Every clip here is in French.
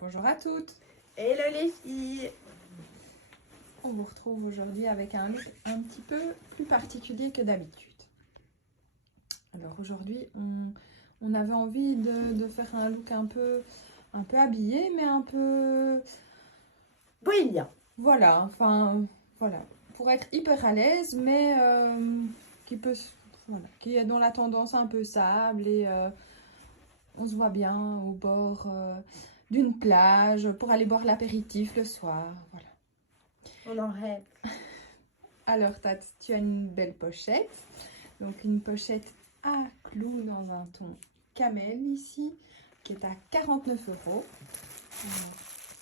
Bonjour à toutes. Hello les filles. On vous retrouve aujourd'hui avec un look un petit peu plus particulier que d'habitude. Alors aujourd'hui, on avait envie de faire un look un peu habillé, mais un peu... Bohémien. Voilà, enfin, voilà. Pour être hyper à l'aise, mais qui est dans la tendance un peu sable et on se voit bien au bord d'une plage pour aller boire l'apéritif le soir, voilà. On en rêve. Alors, Tat, tu as une belle pochette. Donc, une pochette à clous dans un ton camel ici, qui est à 49 €. Alors,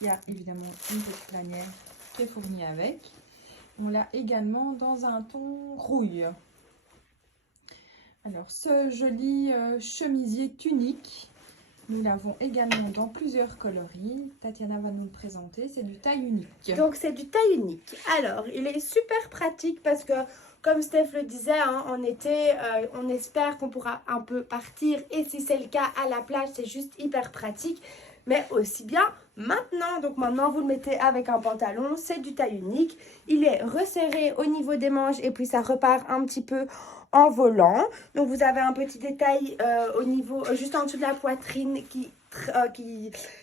il y a évidemment une petite lanière qui est fournie avec. On l'a également dans un ton rouille. Alors, ce joli chemisier tunique, nous l'avons également dans plusieurs coloris. Tatiana va nous le présenter. C'est du taille unique. Donc c'est du taille unique. Alors, il est super pratique parce que, comme Steph le disait, hein, en été, on espère qu'on pourra un peu partir. Et si c'est le cas à la plage, c'est juste hyper pratique. Mais aussi bien maintenant. Donc maintenant, vous le mettez avec un pantalon. C'est du taille unique. Il est resserré au niveau des manches et puis ça repart un petit peu en volant. Donc vous avez un petit détail au niveau, juste en dessous de la poitrine qui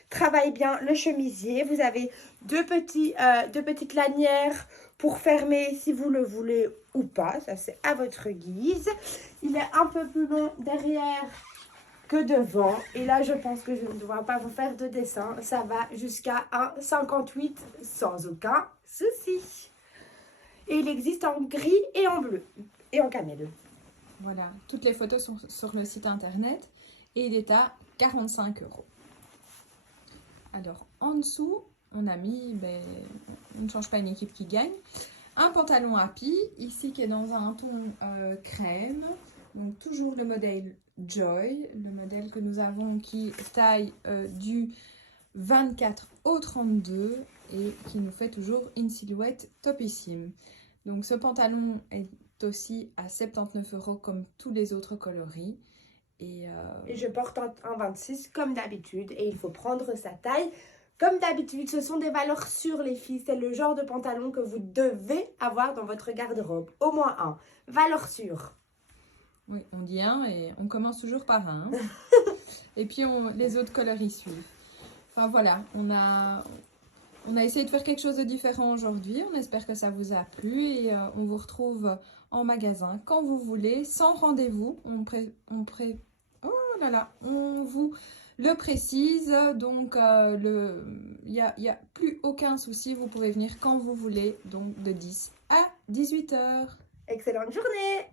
travaille bien le chemisier. Vous avez deux petites lanières pour fermer si vous le voulez ou pas. Ça, c'est à votre guise. Il est un peu plus long derrière que devant. Et là, je pense que je ne dois pas vous faire de dessin. Ça va jusqu'à 1,58 sans aucun souci. Et il existe en gris et en bleu et en camel. Voilà, toutes les photos sont sur le site internet et il est à 45 €. Alors, en dessous, on a mis, on ne change pas une équipe qui gagne, un pantalon Happy, ici qui est dans un ton crème. Donc, toujours le modèle Joy, le modèle que nous avons qui taille du 24 au 32 et qui nous fait toujours une silhouette topissime. Donc, ce pantalon est aussi à 79 € comme tous les autres coloris. Et je porte un 26 comme d'habitude et il faut prendre sa taille. Comme d'habitude, ce sont des valeurs sûres les filles. C'est le genre de pantalon que vous devez avoir dans votre garde-robe. Au moins un. Valeur sûre. Oui, on dit un et on commence toujours par un. Et puis les autres coloris suivent. Enfin voilà, on a essayé de faire quelque chose de différent aujourd'hui. On espère que ça vous a plu et on vous retrouve en magasin quand vous voulez, sans rendez-vous. On vous le précise. Donc, il n'y a plus aucun souci. Vous pouvez venir quand vous voulez, donc de 10 à 18 h. Excellente journée!